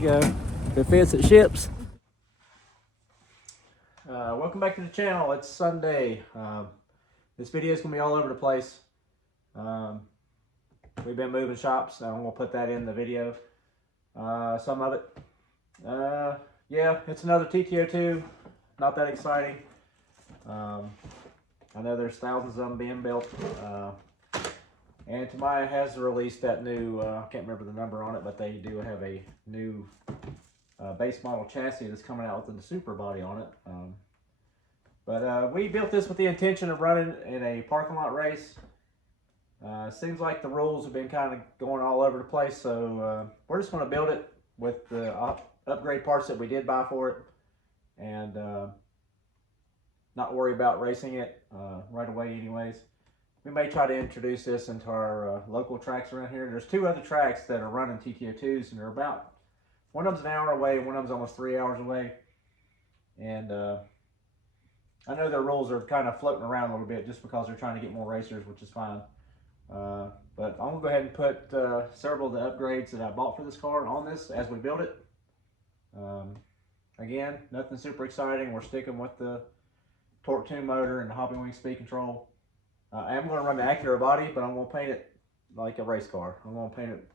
you go. If it fits, it ships. Welcome back to the channel. It's Sunday. This video is going to be all over the place. We've been moving shops. I'm going to put that in the video. Some of it. Yeah, it's another TT02. Not that exciting. I know there's thousands of them being built. And Tamiya has released that new, I can't remember the number on it, but they do have a new base model chassis that's coming out with the super body on it. But we built this with the intention of running in a parking lot race. Seems like the rules have been kind of going all over the place, so we're just going to build it with the upgrade parts that we did buy for it, and not worry about racing it right away anyways. We may try to introduce this into our local tracks around here. There's two other tracks that are running TT02s, and they're about, one of them's an hour away, one of them's almost 3 hours away. And I know their rules are kind of floating around a little bit just because they're trying to get more racers, which is fine. But I'm gonna go ahead and put several of the upgrades that I bought for this car on this as we build it. Again, nothing super exciting. We're sticking with the torque tune motor and the Hopping-Wing speed control. I am going to run the Acura body, but I'm going to paint it like a race car. I'm going to paint it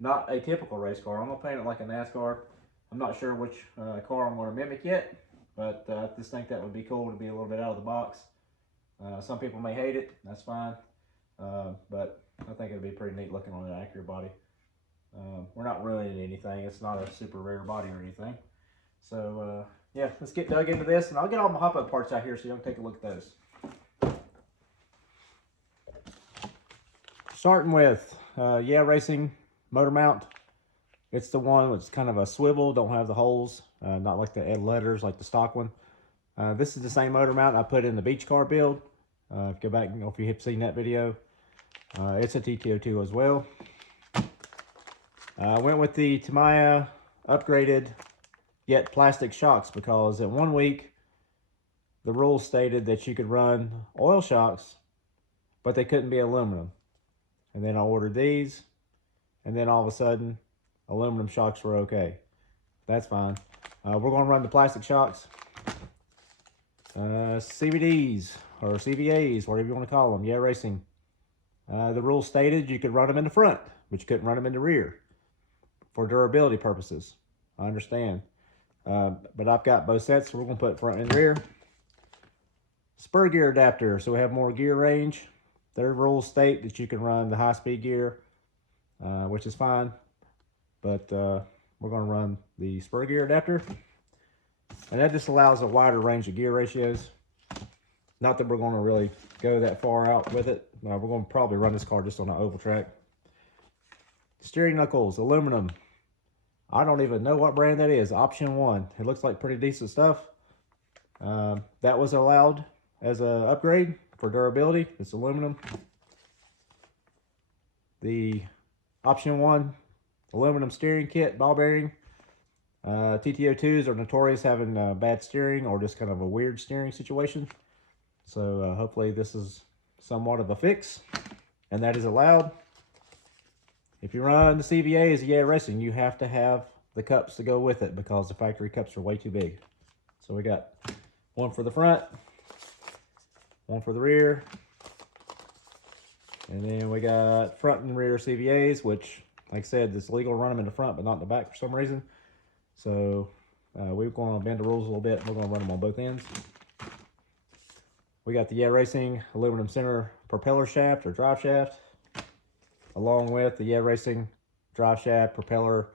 not a typical race car. I'm going to paint it like a NASCAR. I'm not sure which car I'm going to mimic yet, but I just think that would be cool to be a little bit out of the box. Some people may hate it. That's fine. But I think it would be pretty neat looking on an Acura body. We're not ruining anything. It's not a super rare body or anything. So yeah, let's get dug into this, and I'll get all my hop-up parts out here so you can take a look at those. Starting with Yeah Racing motor mount. It's the one that's kind of a swivel, don't have the holes, not like the Ed letters like the stock one. This is the same motor mount I put in the beach car build. Go back, if you have seen that video. It's a TT02 as well. I went with the Tamiya upgraded yet plastic shocks because in 1 week the rules stated that you could run oil shocks, but they couldn't be aluminum. And then I ordered these, and then all of a sudden, aluminum shocks were okay. That's fine. We're going to run the plastic shocks. CVDs, or CVAs, whatever you want to call them. Yeah Racing. The rules stated you could run them in the front, but you couldn't run them in the rear for durability purposes. I understand. But I've got both sets, so we're going to put front and rear. Spur gear adapter, so we have more gear range. Their rules state that you can run the high-speed gear, which is fine, but we're going to run the spur gear adapter, and that just allows a wider range of gear ratios. Not that we're going to really go that far out with it. We're going to probably run this car just on an oval track. Steering knuckles, aluminum. I don't even know what brand that is. Option 1. It looks like pretty decent stuff. That was allowed as an upgrade for durability. It's aluminum. The Option 1 aluminum steering kit, ball bearing. TT02s are notorious having bad steering or just kind of a weird steering situation. So hopefully this is somewhat of a fix, and that is allowed. If you run the CVA as a Yeah Racing, you have to have the cups to go with it because the factory cups are way too big. So we got one for the front, one for the rear, and then we got front and rear CVAs, which, like I said, it's legal to run them in the front but not in the back for some reason. So we're going to bend the rules a little bit. We're going to run them on both ends. We got the Yeah Racing aluminum center propeller shaft or drive shaft, along with the Yeah Racing drive shaft, propeller,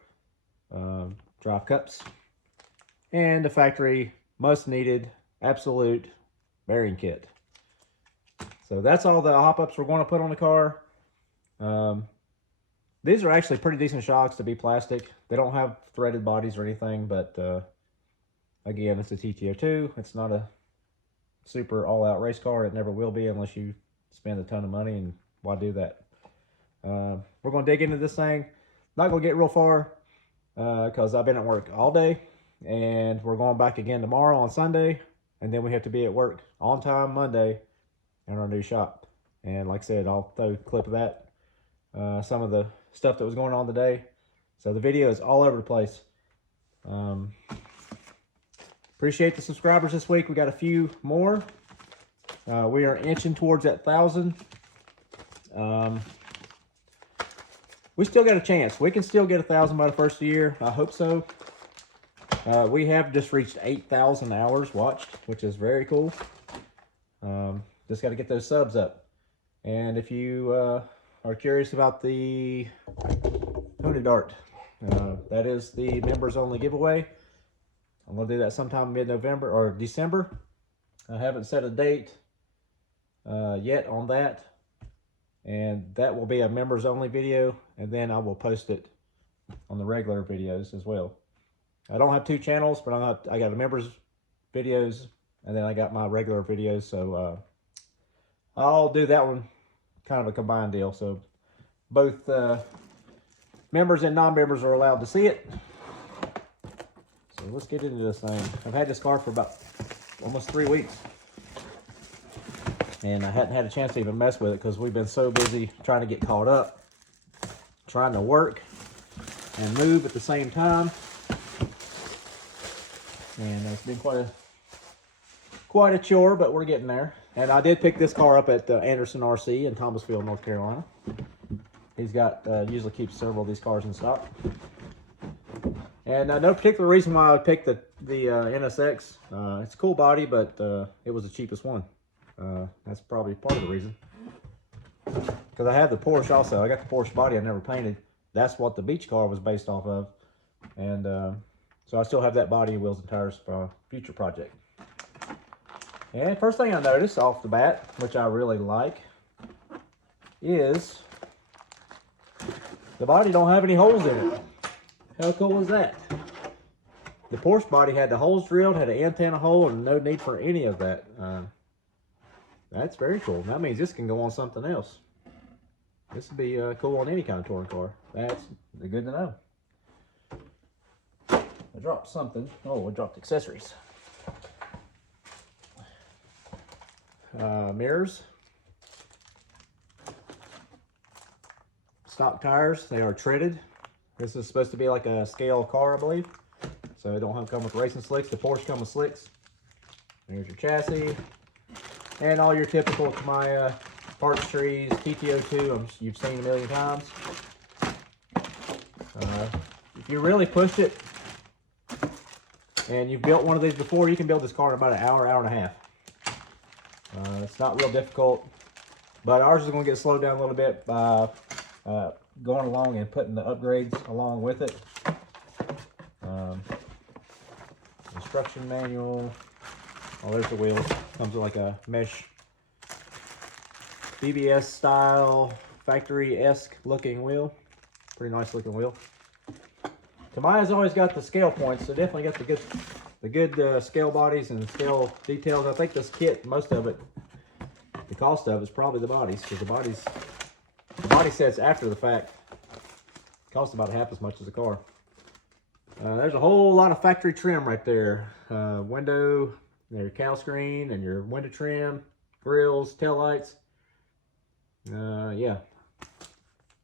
drive cups, and the factory must needed absolute bearing kit. So that's all the hop-ups we're going to put on the car. These are actually pretty decent shocks to be plastic. They don't have threaded bodies or anything, but again, it's a TT02. It's not a super all-out race car. It never will be unless you spend a ton of money, and why do that? We're going to dig into this thing. Not going to get real far because I've been at work all day, and we're going back again tomorrow on Sunday, and then we have to be at work on time Monday in our new shop. And like I said, I'll throw a clip of that, some of the stuff that was going on today. So the video is all over the place. Appreciate the subscribers this week. We got a few more. We are inching towards that 1,000. We still got a chance. We can still get 1,000 by the first of the year. I hope so. We have just reached 8,000 hours watched, which is very cool. Just got to get those subs up. And if you are curious about the Pony Dart, that is the members only giveaway. I'm going to do that sometime mid-November or December. I haven't set a date yet on that. And that will be a members only video. And then I will post it on the regular videos as well. I don't have 2 channels, but I got a members videos and then I got my regular videos. So I'll do that one kind of a combined deal. So both members and non-members are allowed to see it. So let's get into this thing. I've had this car for about almost 3 weeks. And I hadn't had a chance to even mess with it because we've been so busy trying to get caught up, trying to work and move at the same time. And it's been quite a chore, but we're getting there. And I did pick this car up at Anderson RC in Thomasville, North Carolina. He's got, usually keeps several of these cars in stock. And no particular reason why I picked the NSX. It's a cool body, but it was the cheapest one. That's probably part of the reason. Because I have the Porsche also. I got the Porsche body I never painted. That's what the beach car was based off of. And so I still have that body, wheels, and tires for a future project. And first thing I noticed off the bat, which I really like, is the body don't have any holes in it. How cool is that? The Porsche body had the holes drilled, had an antenna hole, and no need for any of that. That's very cool. That means this can go on something else. This would be cool on any kind of touring car. That's good to know. I dropped something. Oh, I dropped accessories. Mirrors. Stock tires. They are treaded. This is supposed to be like a scale car, I believe. So it don't come with racing slicks. The Porsche come with slicks. There's your chassis. And all your typical Tamiya parts trees, TT02, you've seen a million times. If you really push it, and you've built one of these before, you can build this car in about an hour, hour and a half. It's not real difficult, but ours is going to get slowed down a little bit by going along and putting the upgrades along with it. Instruction manual. Oh, there's the wheels. Comes with like a mesh BBS style, factory-esque looking wheel. Pretty nice looking wheel. Tamiya's always got the scale points, so definitely got the good scale bodies and scale details. I think this kit, most of it, the cost of it is probably the bodies, because the body sets after the fact cost about half as much as the car. There's a whole lot of factory trim right there. Window, your cowl screen, and your window trim, grills, taillights. Yeah.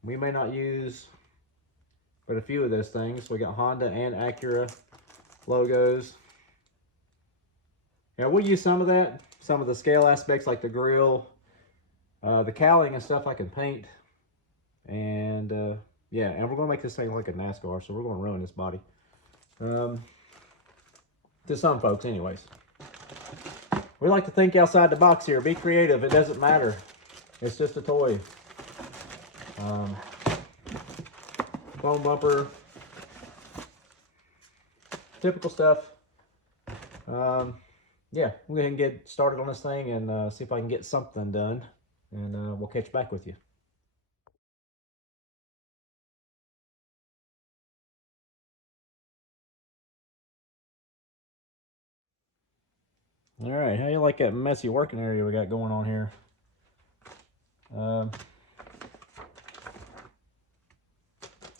We may not use but a few of those things. We got Honda and Acura logos. Yeah, we'll use some of that. Some of the scale aspects like the grill, the cowling and stuff I can paint. And yeah, and we're going to make this thing like a NASCAR, so we're going to ruin this body. To some folks anyways. We like to think outside the box here. Be creative. It doesn't matter. It's just a toy. Foam bumper. Typical stuff. Yeah, we'll go ahead and get started on this thing and see if I can get something done. And we'll catch back with you. All right, how you like that messy working area we got going on here?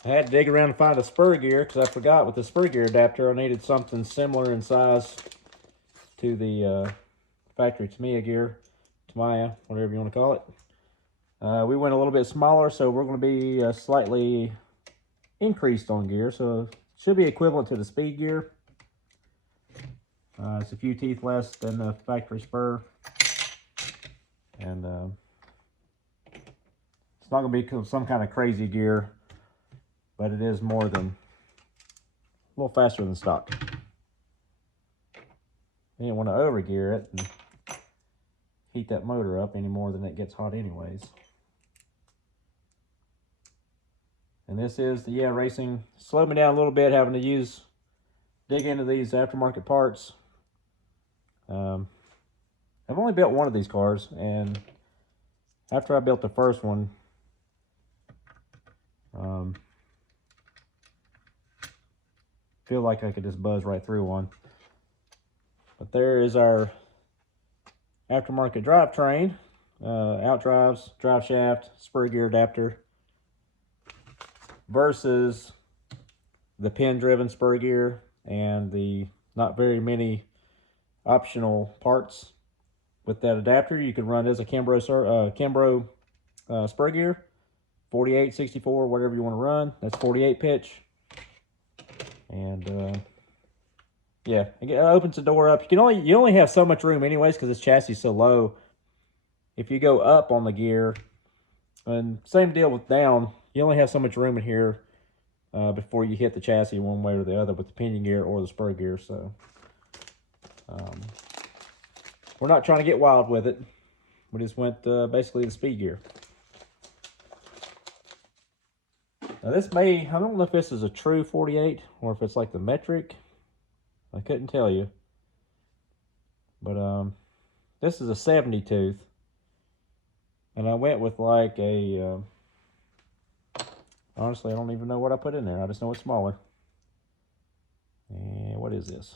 I had to dig around to find a spur gear because I forgot with the spur gear adapter I needed something similar in size to the factory Tamiya gear, Tamiya, whatever you want to call it. We went a little bit smaller, so we're going to be slightly increased on gear, so it should be equivalent to the speed gear. It's a few teeth less than the factory spur, and it's not going to be some kind of crazy gear, but it is more than a little faster than stock. You didn't want to overgear it and heat that motor up any more than it gets hot anyways. And this is the racing. Slowed me down a little bit having to dig into these aftermarket parts. I've only built one of these cars, and after I built the first one, feel like I could just buzz right through one. But there is our aftermarket drivetrain, outdrives, drive shaft, spur gear adapter, versus the pin-driven spur gear and the not very many optional parts. With that adapter, you can run as a Cambro spur gear, 48, 64, whatever you want to run. That's 48 pitch. And yeah, it opens the door up. You only have so much room anyways because this chassis is so low. If you go up on the gear, and same deal with down, you only have so much room in here before you hit the chassis one way or the other with the pinion gear or the spur gear. So we're not trying to get wild with it. We just went basically the speed gear. Now this I don't know if this is a true 48 or if it's like the metric. I couldn't tell you. But this is a 70 tooth. And I went with like a, honestly, I don't even know what I put in there. I just know it's smaller. And what is this?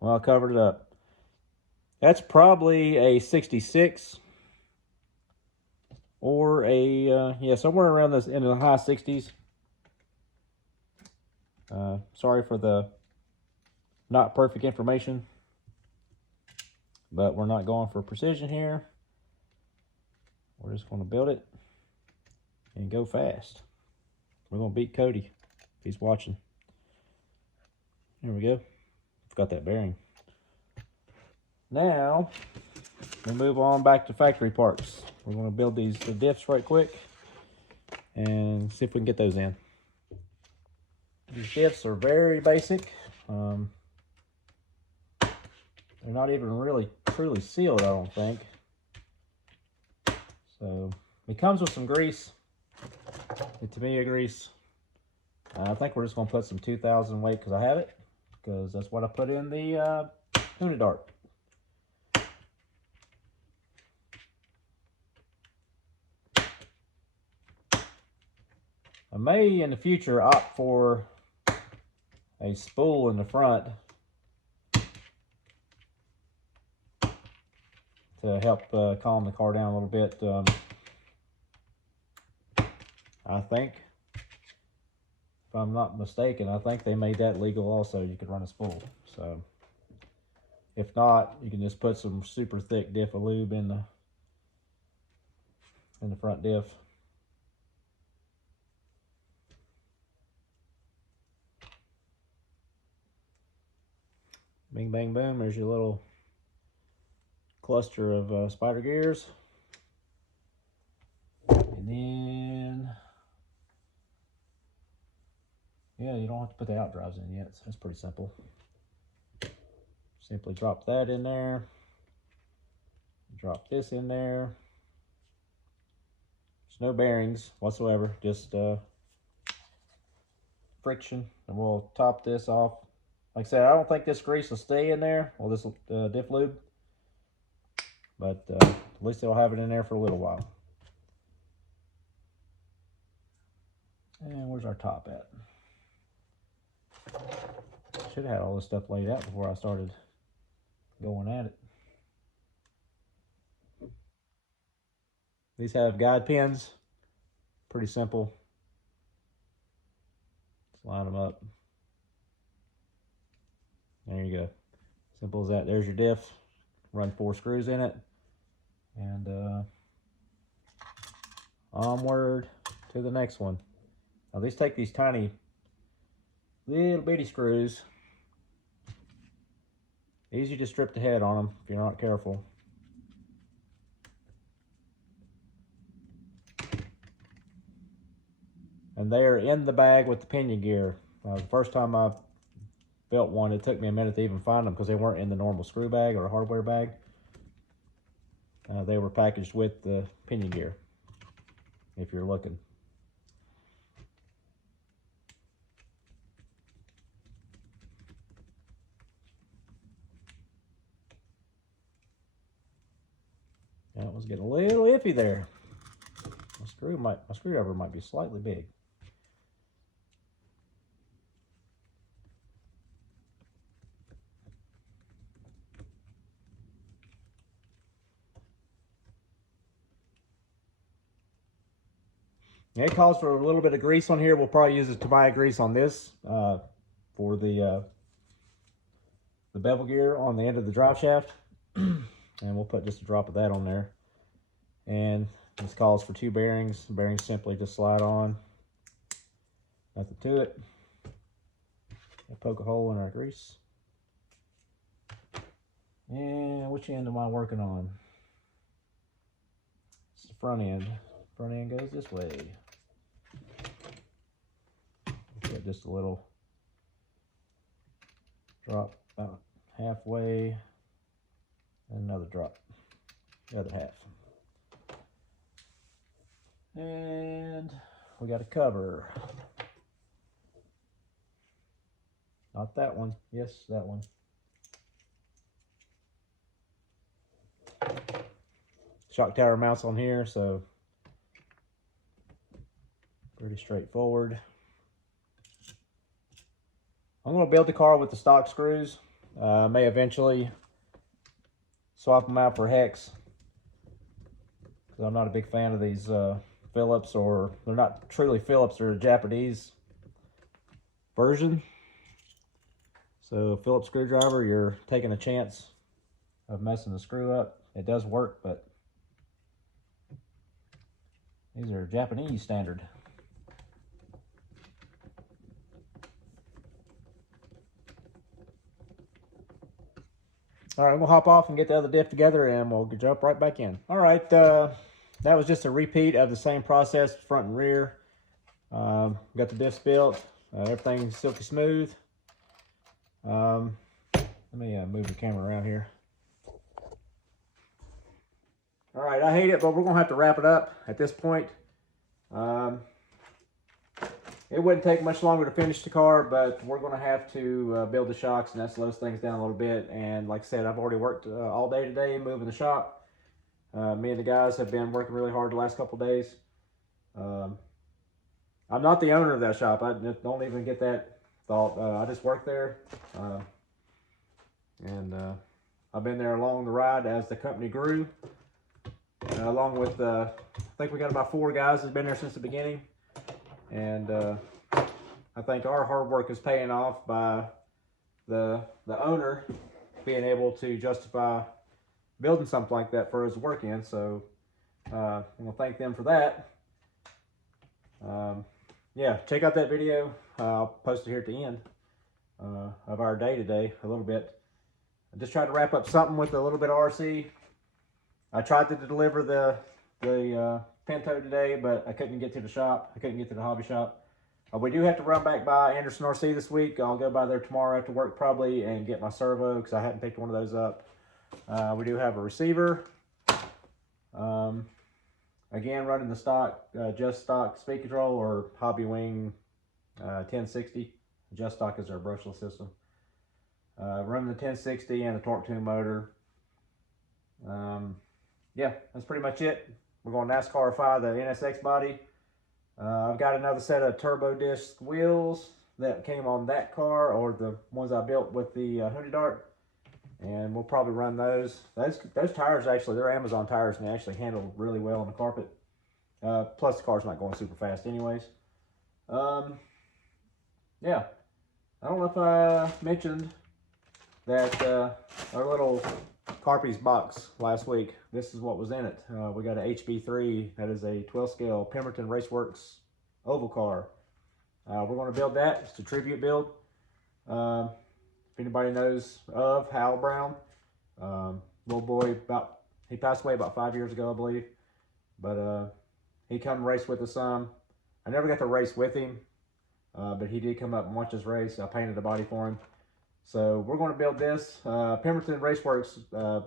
Well, I covered it up. That's probably a 66 or a, yeah, somewhere around this in the high 60s. Sorry for the not perfect information, but we're not going for precision here. We're just going to build it and go fast. We're going to beat Cody if he's watching. Here we go. Forgot that bearing. Now, we move on back to factory parts. We're going to build the diffs right quick and see if we can get those in. These diffs are very basic. They're not even really truly sealed, I don't think. So it comes with some grease, the Tamiya grease. I think we're just going to put some 2000 weight because I have it, because that's what I put in the Unidart. I may in the future opt for a spool in the front to help calm the car down a little bit. I think, if I'm not mistaken, I think they made that legal also. You could run a spool. So if not, you can just put some super thick diff of lube in the front diff. Bing, bang, boom. There's your little cluster of spider gears. And then, yeah, you don't have to put the outdrives in yet. So that's pretty simple. Simply drop that in there. Drop this in there. There's no bearings whatsoever, just friction. And we'll top this off. Like I said, I don't think this grease will stay in there, or this diff lube, but at least they'll have it in there for a little while. And where's our top at? Should have had all this stuff laid out before I started going at it. These have guide pins. Pretty simple. Just line them up. There you go. Simple as that. There's your diff. Run 4 screws in it. And onward to the next one. Now these take these tiny little bitty screws. Easy to strip the head on them if you're not careful. And they are in the bag with the pinion gear. The first time I built one, it took me a minute to even find them because they weren't in the normal screw bag or hardware bag. They were packaged with the pinion gear, if you're looking. That was getting a little iffy there. My screwdriver might be slightly big. It calls for a little bit of grease on here. We'll probably use the Tamiya grease on this for the bevel gear on the end of the drive shaft. And we'll put just a drop of that on there. And this calls for 2 bearings. The bearings simply just slide on. Nothing to it. I'll poke a hole in our grease. And which end am I working on? It's the front end. Front end goes this way. Put just a little drop about halfway, and another drop the other half. And we got a cover. Not that one. Yes, that one. Shock tower mounts on here, so pretty straightforward. I'm going to build the car with the stock screws. May eventually swap them out for hex, because I'm not a big fan of these Phillips, or they're not truly Phillips, they're a Japanese version. So Phillips screwdriver, you're taking a chance of messing the screw up. It does work, but these are Japanese standard. All right, we'll hop off and get the other diff together, and we'll jump right back in. All right, that was just a repeat of the same process, front and rear. Got the diffs built. Everything's silky smooth. Let me move the camera around here. All right, I hate it, but we're going to have to wrap it up at this point. It wouldn't take much longer to finish the car, but we're going to have to build the shocks, and that slows things down a little bit. And like I said, I've already worked all day today moving the shock. Me and the guys have been working really hard the last couple days. I'm not the owner of that shop. I don't even get that thought. I just work there. I've been there along the ride as the company grew. Along with, I think we got about 4 guys that's been there since the beginning. And I think our hard work is paying off by the owner being able to justify building something like that for us to work in. So I'm going to thank them for that. Yeah, check out that video. I'll post it here at the end of our day today a little bit. I just tried to wrap up something with a little bit of RC. I tried to deliver the Pinto today, but I couldn't get to the shop. I couldn't get to the hobby shop. We do have to run back by Anderson RC this week. I'll go by there tomorrow after work probably and get my servo, because I hadn't picked one of those up. We do have a receiver. Again, running the stock, Just Stock speed control, or Hobbywing 1060. Just Stock is our brushless system. Running the 1060 and a torque tune motor. Yeah, that's pretty much it. We're going to NASCARify the NSX body. I've got another set of turbo disc wheels that came on that car, or the ones I built with the Hyundai Dart, and we'll probably run those. Those tires, actually, they're Amazon tires, and they actually handle really well on the carpet. Plus, the car's not going super fast anyways. Yeah, I don't know if I mentioned that our little Carpies box last week. This is what was in it. We got a HB3. That is a 12 scale Pemberton Raceworks oval car. We're going to build that. It's a tribute build. If anybody knows of Hal Brown, little boy, he passed away about 5 years ago, I believe. But he come race with us some. I never got to race with him, but he did come up and watch us race. I painted a body for him. So we're going to build this. Pemberton Raceworks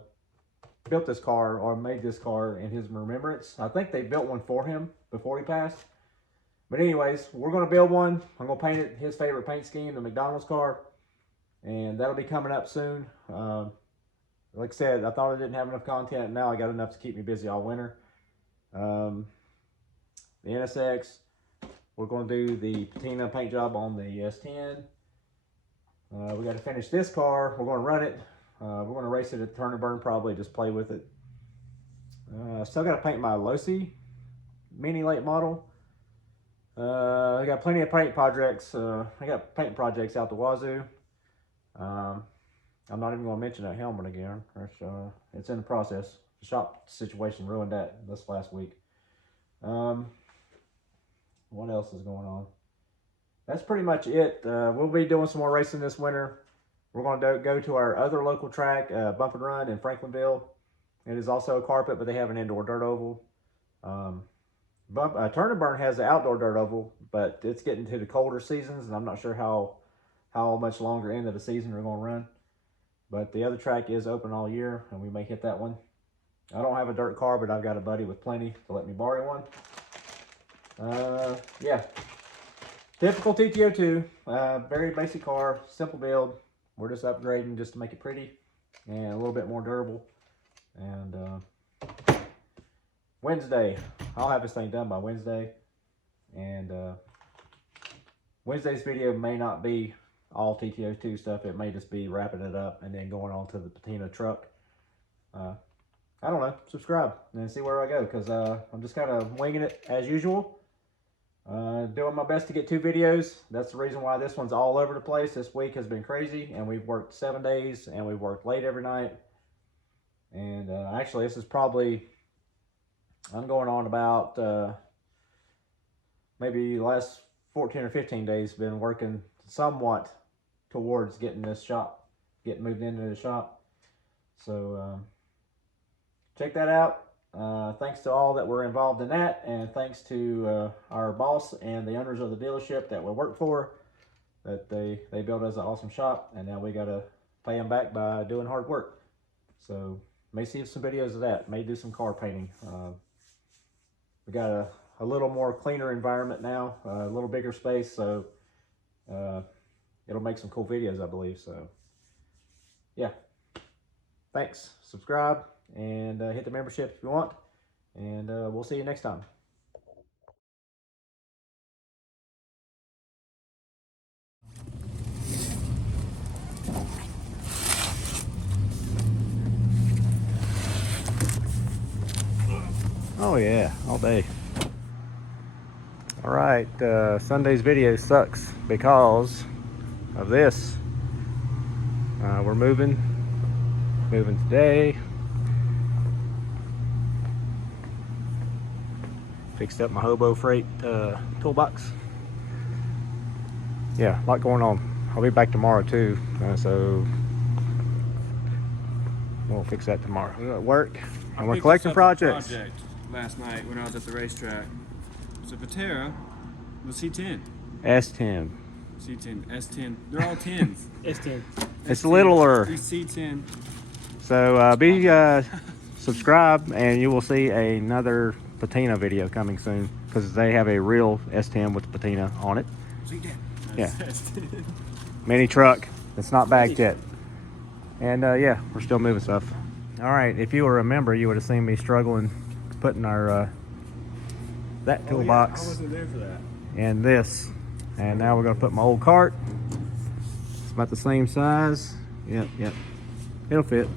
built this car, or made this car in his remembrance. I think they built one for him before he passed. But anyways, we're going to build one. I'm going to paint it his favorite paint scheme, the McDonald's car. And that'll be coming up soon. Like I said, I thought I didn't have enough content. Now I got enough to keep me busy all winter. The NSX, we're going to do the patina paint job on the S10. We got to finish this car. We're going to run it. We're going to race it at Turn and Burn, probably just play with it. Still got to paint my Losi mini late model. I got plenty of paint projects. I got paint projects out the wazoo. I'm not even going to mention that helmet again. It's in the process. The shop situation ruined that this last week. What else is going on? That's pretty much it. We'll be doing some more racing this winter. We're going to go to our other local track, Bump and Run in Franklinville. It is also a carpet, but they have an indoor dirt oval. Turn and Burn has the outdoor dirt oval, but it's getting to the colder seasons, and I'm not sure how much longer into the season we're going to run. But the other track is open all year, and we may hit that one. I don't have a dirt car, but I've got a buddy with plenty to let me borrow one. Yeah. Typical TT02. Very basic car, simple build. We're just upgrading just to make it pretty and a little bit more durable. And Wednesday, I'll have this thing done by Wednesday. And Wednesday's video may not be all TT02 stuff. It may just be wrapping it up and then going on to the patina truck. I don't know. Subscribe and see where I go, because I'm just kind of winging it as usual. Doing my best to get 2 videos. That's the reason why this one's all over the place. This week has been crazy, and we've worked 7 days, and we've worked late every night. And actually, this is probably, I'm going on about maybe the last 14 or 15 days been working somewhat towards getting this shop, getting moved into the shop. So check that out. Thanks to all that were involved in that, and thanks to our boss and the owners of the dealership that we work for, that they built us an awesome shop, and now we got to pay them back by doing hard work. So may see some videos of that, may do some car painting. We got a little more cleaner environment now, a little bigger space, so it'll make some cool videos, I believe. So yeah, thanks. Subscribe and hit the membership if you want, and we'll see you next time. Oh yeah, all day. All right, Sunday's video sucks because of this. We're moving today. Fixed up my Hobo Freight toolbox. Yeah, a lot going on. I'll be back tomorrow too, so we'll fix that tomorrow. We're at work and we're collecting projects. Last night when I was at the racetrack. It's a Vitara, the C10. S10. C10, S10. They're all 10s. S10. It's littler. C10. So subscribe, and you will see another patina video coming soon, because they have a real S10 with patina on it. C10. Yeah. Mini truck. It's not bagged yet. And yeah, we're still moving stuff. All right, if you will remember, you would have seen me struggling putting our that toolbox I wasn't there for that. and this. And now we're gonna put my old cart. It's about the same size. Yep. It'll fit.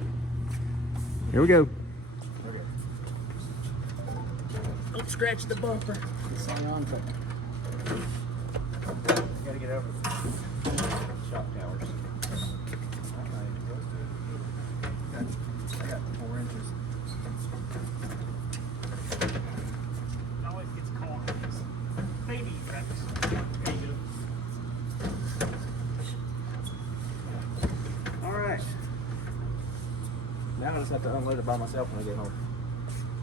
Here we go. Don't scratch the bumper. It's on Gotta get over shop towers. I got 4 inches. It always gets caught. Baby tracks. There you go. have to unload it by myself when I get home.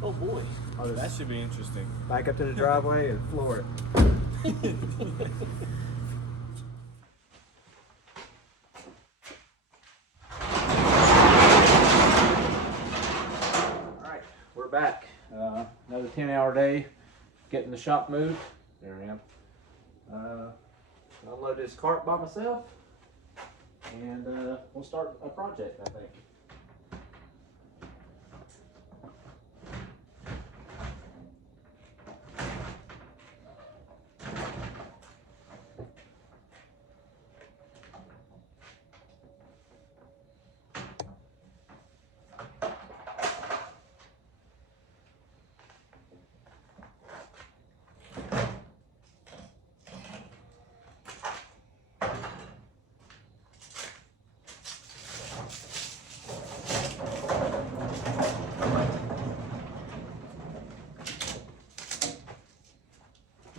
Oh boy. Oh, that should be interesting. Back up to the driveway and floor it. Alright, we're back. Another 10-hour day getting the shop moved. There I am. Unload this cart by myself and we'll start a project, I think.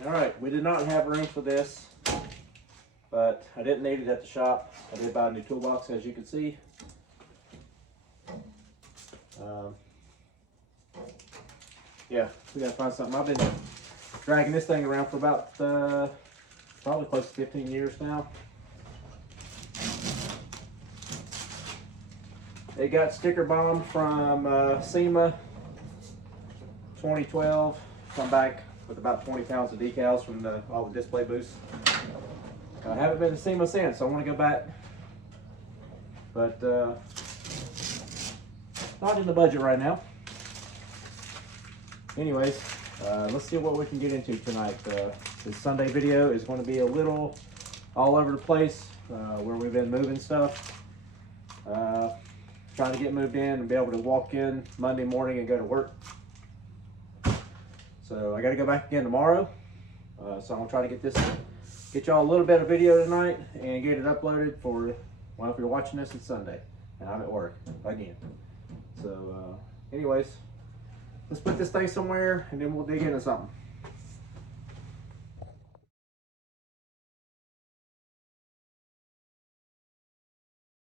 Alright, we did not have room for this, but I didn't need it at the shop. I did buy a new toolbox, as you can see. Yeah, we gotta find something. I've been dragging this thing around for about probably close to 15 years now. It got sticker bombed from SEMA 2012. Come back with about 20 pounds of decals from all the display booths. I haven't been to SEMA since, so I want to go back. But not in the budget right now. Anyways, let's see what we can get into tonight. This Sunday video is going to be a little all over the place where we've been moving stuff. Trying to get moved in and be able to walk in Monday morning and go to work. So I got to go back again tomorrow. So I'm gonna try to get y'all a little bit of video tonight and get it uploaded for, well, if you're watching this, it's Sunday and I'm at work again. So anyways, let's put this thing somewhere and then we'll dig into something.